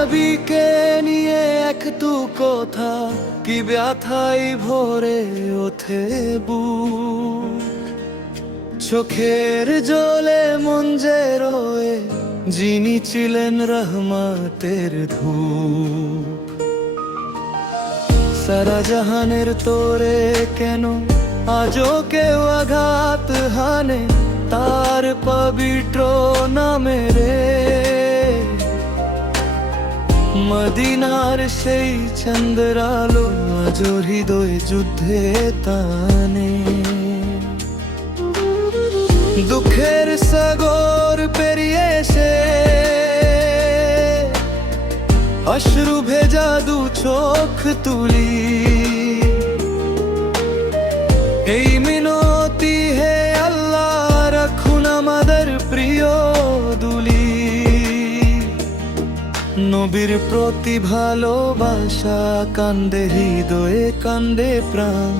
নবীকে নিয়ে একটু কথা, কি ব্যথাই ভরে ওঠে বুক। চোখের জলে মন যে রয়ে, যিনি ছিলেন রহমতের ধূপ। সারা জাহানের তোরে কেন আজও কেউ আঘাত হানে, তার পবিত্র নামে রে। মদিনার সেই চন্দ্রালো আজও হৃদয় যুদ্ধে টানে। দুঃখের সাগর পেরিয়ে এসে অশ্রু ভেজা দু চোখ তুলি, এই মিনতি হে আল্লাহ রাখুন আমাদের প্রিয় দুলি। নবীর প্রতি ভালোবাসা কান্দে হৃদয়ে কান্দে প্রাণ,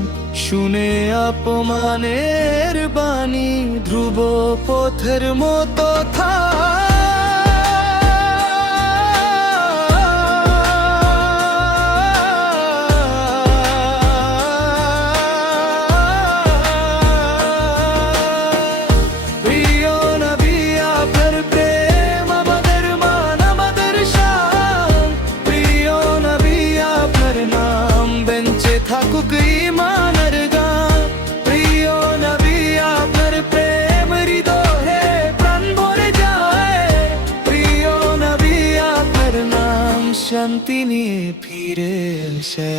শুনে অপমানের বাণী ধ্রুব পথের মতো থাকুক ঈমানের গান। প্রিয় নবী আপনার প্রেম হৃদয়ে প্রাণ ভরে যায়। প্রিয় নবী আপনার নাম শান্তি নিয়ে ফিরে আসে।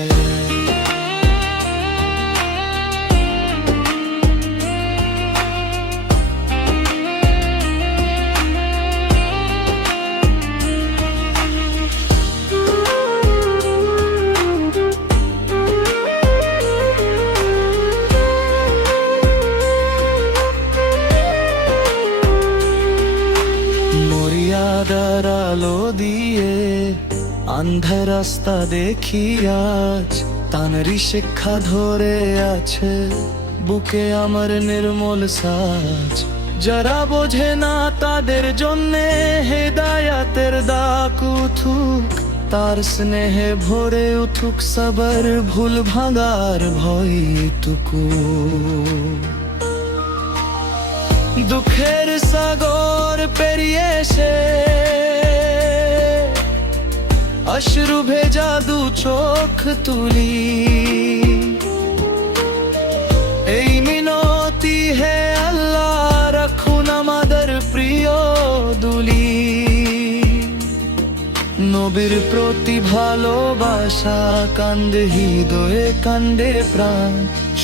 মরিয়াদার আলো দিয়ে আন্ধার রাস্তা দেখি আজ, তানারি শিক্ষা ধরে আছে বুকে আমার নির্মল সাজ। যারা বোঝে না তাদের জন্যে হেদায়াতের দাগ উঠুক, তার স্নেহে ভরে উঠুক সবার ভুল ভাঙার ভয়টুকু। দুঃখের সাগর পেরিয়ে এসে অশ্রু ভেজা দু চোখ তুলি, এই মিনতি হে আল্লাহ রাখুন আমাদের প্রিয় দুলি। নবীর প্রতি ভালোবাসা কান্দে হৃদয়ে কান্দে প্রাণ,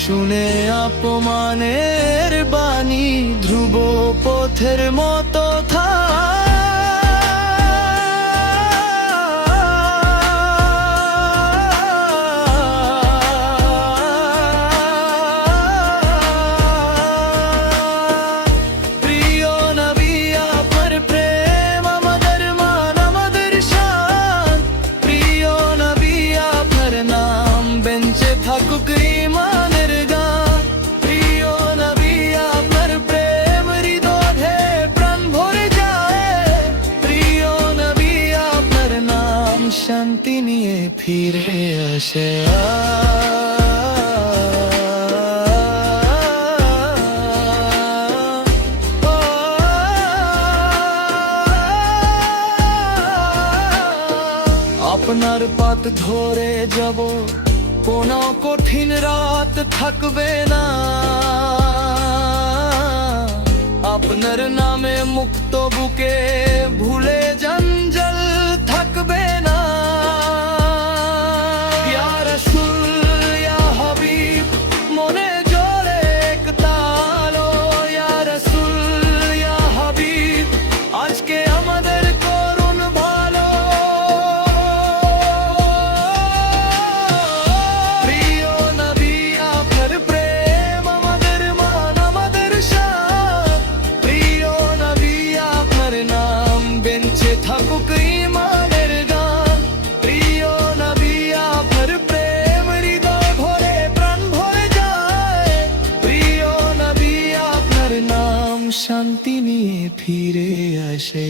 শুনে অপমানের বাণী ধ্রুব পথের মতো থাকুক ঈমানের গান। প্রিয় নবী আপনার প্রেম হৃদয়ে প্রাণ ভরে যায়। প্রিয় নবী আপনার নাম শান্তি নিয়ে ফিরে আসে। আপনার পথ ধরে যাব, কোনো কঠিন রাত থাকবে না। আপনার নামে মুক্ত বুকে ভুলে জঞ্জাল থাকবে না। ইয়া রাসূল ইয়া হাবিব মনে জোরে এক তালো। ইয়া রাসূল ইয়া হাবিব আজকে আমাদের করুন ভালো। থাকুক ঈমানের গান। প্রিয় নবী আপনার প্রেম হৃদয় ভরে প্রাণ ভরে যায়। প্রিয় নবী আপনার নাম শান্তি নিয়ে ফিরে আসে।